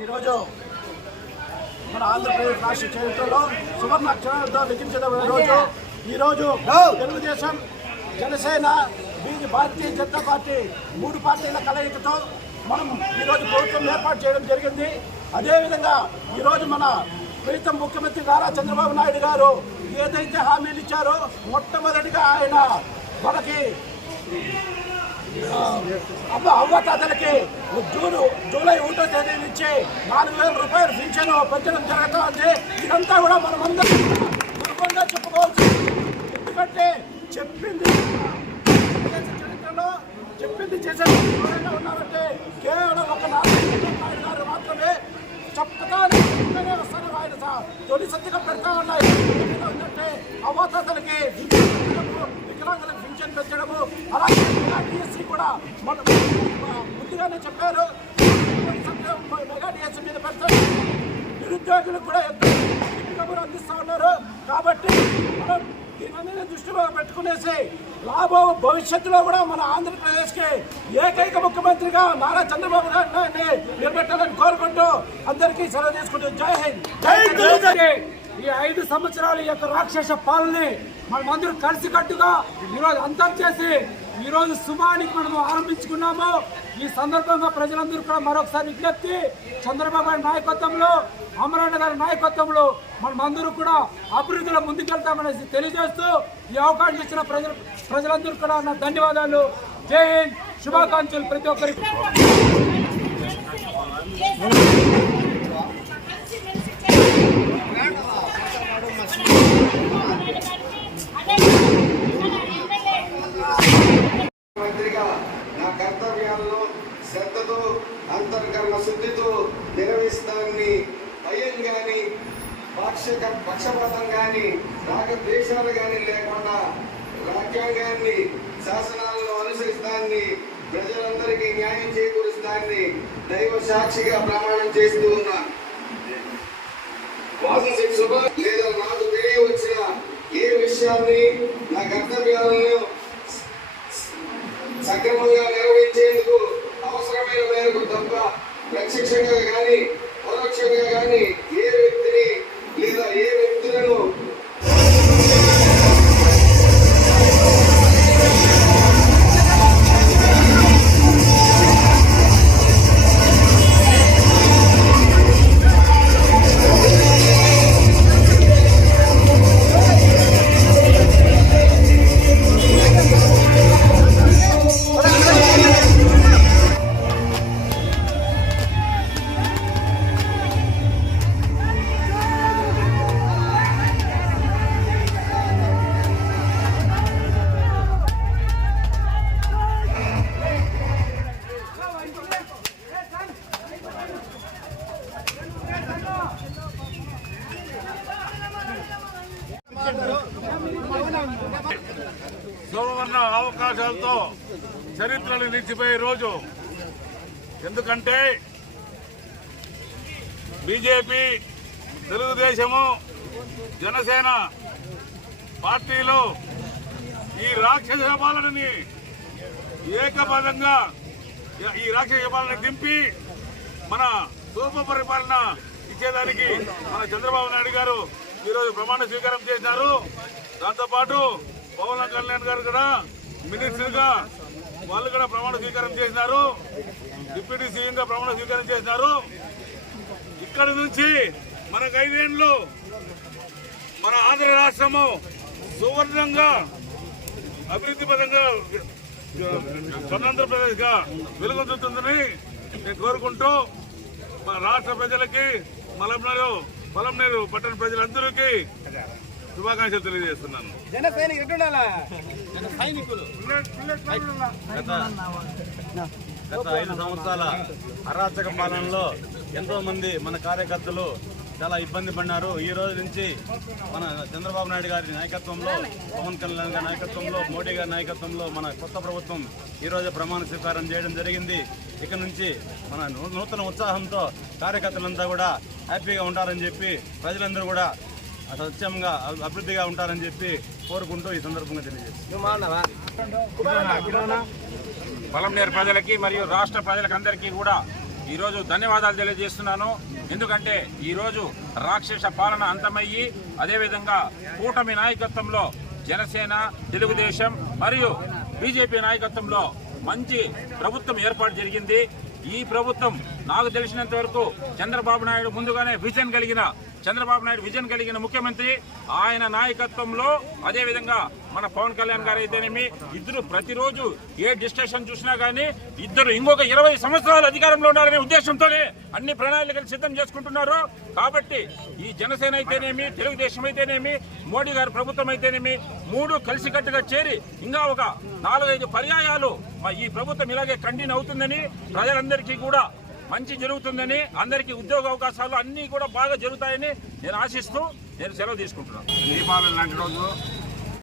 ఈరోజు మన ఆంధ్రప్రదేశ్ రాష్ట్ర చరిత్రలో సువర్ణ అక్షరాలతో లిఖించిన రోజు ఈరోజు తెలుగుదేశం, జనసేన, భారతీయ జనతా పార్టీ 3 పార్టీల కలయికతో మనం ఈరోజు ప్రభుత్వం ఏర్పాటు చేయడం జరిగింది. అదేవిధంగా ఈరోజు మన ప్రీతం ముఖ్యమంత్రి నారా చంద్రబాబు నాయుడు గారు ఏదైతే హామీలు ఇచ్చారో మొట్టమొదటిగా ఆయన మనకి అవ్వతాతలకి జూలై 1వ తేదీ నుంచి 4,000 రూపాయలు పింఛను పెంచడం జరుగుతుంది. ఇదంతా కూడా మనమందరం గర్వంగా చెప్పుకోవచ్చు. ఎందుకంటే చెప్పింది చరిత్రలో చెప్పింది చేసే ఉన్నారంటే కేవలం ఒక నాయుడు గారు మాత్రమే. చెప్తానే వస్తారు ఆయన తొలి సంతకం పెడతా ఉన్నాయి. ఏంటంటే అవ్వతాతలకి వికలాంగులకు పింఛన్ పెంచడము, అలాగే డిఎస్సీ కూడా ముందుగానే చెప్పారు. మెగా డిఎస్సీ మీద పెడతారు. నిరుద్యోగులకు కూడా ఎంతో అందిస్తూ ఉన్నారు. కాబట్టి మనం దీనిని దృష్టిలో పెట్టుకునేసి భవిష్యత్తులో కూడా మన ఆంధ్రప్రదేశ్కి ఏకైక ముఖ్యమంత్రిగా నారా చంద్రబాబు గారిని నిలబెట్టాలని కోరుకుంటూ అందరికీ సెలవు తీసుకుంటూ జై హింద్. ఈ 5 సంవత్సరాల యొక్క రాక్షస పాలనని మనమందరూ కలిసికట్టుగా ఈరోజు అంతం చేసి ఈరోజు శుభానికి మనము ఆరంభించుకున్నాము. ఈ సందర్భంగా ప్రజలందరూ కూడా మరొకసారి విజ్ఞప్తి, చంద్రబాబు గారి నాయకత్వంలో, అమరన్న గారి నాయకత్వంలో మనమందరూ కూడా అభివృద్ధిలో ముందుకెళ్తామనేసి తెలియజేస్తూ ఈ అవకాశం ఇచ్చిన ప్రజలందరూ కూడా నా ధన్యవాదాలు. జై హింద్, శుభాకాంక్షలు ప్రతి ఒక్కరికి. మంత్రిగా నా కర్తవ్యాలను శ్రద్ధతో, అంతర్కరణ శుద్ధితో నిర్వహిస్తానని భయం కానీ, పక్షపాతం కానీ, రాగద్వేషాలు కానీ లేకుండా రాజ్యాంగాన్ని, శాసనాలను అనుసరిస్తానని, ప్రజలందరికీ న్యాయం చేకూరుస్తానని దైవ సాక్షిగా ప్రమాణం చేస్తూ ఉన్నా. లేదా నాకు తెలియవచ్చిన ఏ విషయాన్ని, నా కర్తవ్యాలను సక్రమంగా నిర్వహించేందుకు అవసరమైన మేరకు తప్ప ప్రత్యక్షంగా కానీ పరోక్షంగా కానీ ఏ వ్యక్తిని లేదా ఏ వ్యక్తులను సువర్ణ అవకాశాలతో చరిత్రలు నిలిచిపోయే రోజు. ఎందుకంటే బీజేపీ, తెలుగుదేశము, జనసేన పార్టీలు ఈ రాక్షస పాలనని ఏకపదంగా ఈ రాక్షస పాలన దింపి మన సూప పరిపాలన ఇచ్చేదానికి మన చంద్రబాబు నాయుడు గారు ఈరోజు ప్రమాణ స్వీకారం చేశారు. దాంతోపాటు పవన్ కళ్యాణ్ గారు కూడా మినిస్టర్గా వాళ్ళు కూడా ప్రమాణ స్వీకారం చేసినారు. డిప్యూటీ సీఎంగా ప్రమాణ స్వీకారం చేసినారు. ఇక్కడి నుంచి మనకు 5 ఏళ్ళు మన ఆంధ్ర రాష్ట్రము సువర్ణంగా అభివృద్ధి పదంగా స్వర్ణాంధ్రప్రదేశ్ గా వెలుగొందుతుందని నేను కోరుకుంటూ మన రాష్ట్ర ప్రజలకి, పొలంనేరు పట్టణ ప్రజలందరికీ శుభాకాంక్షలు తెలియజేస్తున్నాను. గత 5 సంవత్సరాల అరాచక పాలనలో ఎంతో మంది మన కార్యకర్తలు చాలా ఇబ్బంది పడినారు. ఈ రోజు నుంచి మన చంద్రబాబు నాయుడు గారి నాయకత్వంలో, పవన్ కళ్యాణ్ గారి నాయకత్వంలో, మోడీ గారి నాయకత్వంలో మన కొత్త ప్రభుత్వం ఈరోజు ప్రమాణ స్వీకారం చేయడం జరిగింది. ఇక నుంచి మన నూతన ఉత్సాహంతో కార్యకర్తలంతా కూడా హ్యాపీగా ఉంటారని చెప్పి ప్రజలందరూ కూడా సత్యంగా అభివృద్ధిగా ఉంటారని చెప్పి కోరుకుంటూ ఈ సందర్భంగా తెలియజేస్తాను. పొలంనేరు ప్రజలకి మరియు రాష్ట్ర ప్రజలకందరికీ కూడా ఈరోజు ధన్యవాదాలు తెలియజేస్తున్నాను. ఎందుకంటే ఈరోజు రాక్షస పాలన అంతమయ్యి అదేవిధంగా కూటమి నాయకత్వంలో జనసేన, తెలుగుదేశం మరియు బీజేపీ నాయకత్వంలో మంచి ప్రభుత్వం ఏర్పాటు జరిగింది. ఈ ప్రభుత్వం నాకు తెలిసినంత వరకు చంద్రబాబు నాయుడు ముందుగానే చంద్రబాబు నాయుడు విజన్ కలిగిన ముఖ్యమంత్రి. ఆయన నాయకత్వంలో అదేవిధంగా మన పవన్ కళ్యాణ్ గారు అయితేనేమి ఇద్దరు ప్రతిరోజు ఏ డిస్కషన్ చూసినా కానీ ఇద్దరు ఇంకొక 20 సంవత్సరాలు అధికారంలో ఉండాలనే ఉద్దేశంతోనే అన్ని ప్రణాళికలు సిద్ధం చేసుకుంటున్నారు. కాబట్టి ఈ జనసేన అయితేనేమి, తెలుగుదేశం అయితేనేమి, మోడీ గారి ప్రభుత్వం అయితేనేమి 3 కలిసికట్టుగా చేరి ఇంకా ఒక 4-5 పర్యాయాలు ఈ ప్రభుత్వం ఇలాగే కంటిన్యూ అవుతుందని, ప్రజలందరికీ కూడా మంచి జరుగుతుందని, అందరికీ ఉద్యోగ అవకాశాలు అన్నీ కూడా బాగా జరుగుతాయని నేను ఆశిస్తూ నేను సెలవు తీసుకుంటున్నాను. దీపావళి లాంటి రోజు